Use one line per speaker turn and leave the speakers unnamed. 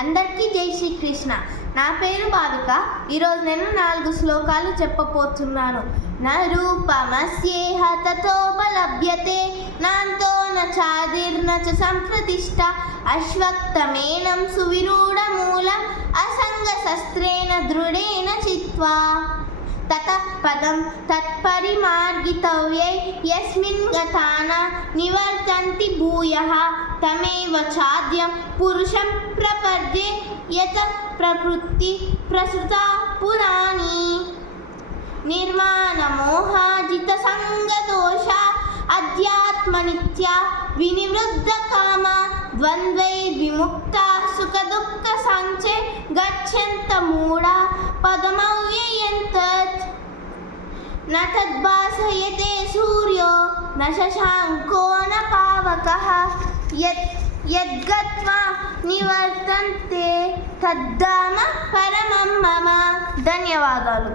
అందరికీ జై శ్రీకృష్ణ. నా పేరు భావిక ఈరోజు నేను నాలుగు శ్లోకాలు చెప్పబోతున్నాను. న రూపమస్యేహ తతోపలభ్యతే నాంతో న చ సంప్రతిష్ట అశ్వక్తమేనం సువిరూఢమూలం అసంగశస్త్రేణ దృఢేన చిత్వా. తతః పదం తత్పరిమార్గితవ్యై యస్మిన్ గతాన నివర్తంతి భూయः తమేవ చాద్యం పురుషం ప్రపద్యే యత ప్రవృత్తి ప్రసృత పురాణి నిర్మాణమోహాజిత సంగదోష అధ్యాత్మనిత్య వినివృద్ధ కామ ద్వంద్వై విముక్త సుఖ దుఃఖ సంచే గచ్చంత మూఢ పదమా न तद्भासयते सूर्यो न शशाङ्को न पावकः यत् यद्गत्वा నివర్తంతే తద్ధామ పరమం మమ ధన్యవాదాలు